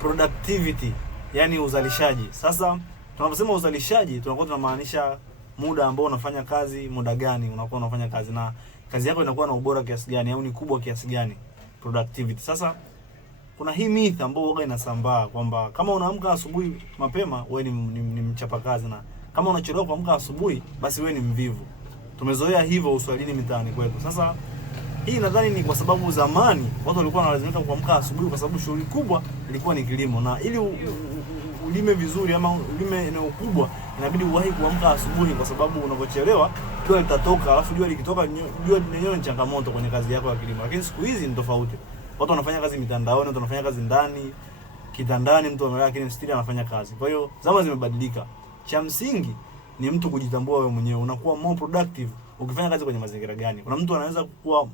productivity, yani uzalishaji. Sasa tunaposema uzalishaji tunakuwa tunamaanisha muda ambao unafanya kazi, muda gani unakuwa unafanya kazi, na kazi yako inakuwa na ubora kiasi gani au ni kubwa kiasi gani, productivity. Sasa kuna hii myth ambayo huwa inasambaa kwamba kama unaamka asubuhi mapema wewe ni mchapakazi, na kama unachelewa kuamka asubuhi basi wewe ni mvivu. Tumezoea hivyo uswahilini mitaani kwetu. Sasa hii nadhani ni kwa sababu zamani watu walikuwa wanalazimika kuamka asubuhi kwa sababu shughuli kubwa ilikuwa ni kilimo, na ili ulime vizuri ama ulime eneo kubwa inabidi uwahi kuamka asubuhi, kwa sababu unapochelewa jua litatoka, alafu jua likitoka, jua lenyewe ni changamoto kwenye kazi yako ya kilimo. Lakini siku hizi ni tofauti. Watu wanafanya kazi mitandaoni, watu wanafanya kazi ndani kitandani, mtu amelala lakini still anafanya kazi. Kwa hiyo zama zimebadilika. Cha msingi ni mtu kujitambua wewe mwenyewe. Unakuwa more productive ukifanya kazi kwenye mazingira gani? Kuna mtu anaweza kuwa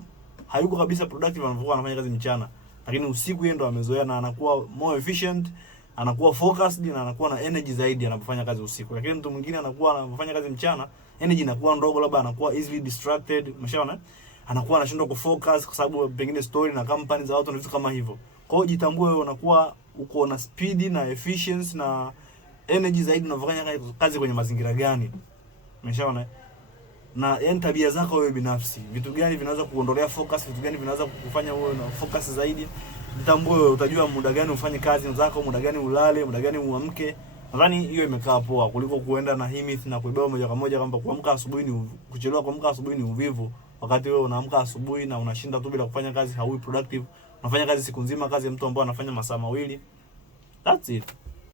hayuko kabisa productive anapokuwa anafanya kazi mchana, lakini usiku yeye ndo amezoea na anakuwa more efficient, anakuwa focused na anakuwa na energy zaidi anapofanya kazi usiku. Lakini mtu mwingine anakuwa anafanya kazi mchana, energy inakuwa ndogo, labda anakuwa easily distracted, umeshaona? Anakuwa anashindwa kufocus kwa sababu pengine story na company za watu na vitu kama hivyo. Kwa hiyo jitambue wewe unakuwa uko na speed na efficiency na energy zaidi unafanya kazi kwenye mazingira gani. Umeshaona? Na yani tabia zako wewe binafsi, vitu gani vinaweza kuondolea focus, vitu gani vinaweza kukufanya uwe na focus zaidi. Jitambue wewe, utajua muda gani ufanye kazi zako, muda gani ulale, muda gani uamke. Nadhani hiyo imekaa poa kuliko kuenda na hii myth na kuibeba moja kwa moja kwamba kuamka asubuhi ni kuchelewa, kuamka asubuhi ni uvivu, wakati wewe unaamka asubuhi na unashinda tu bila kufanya kazi, haui productive. Unafanya kazi siku nzima, kazi ya mtu ambaye anafanya masaa mawili. That's it.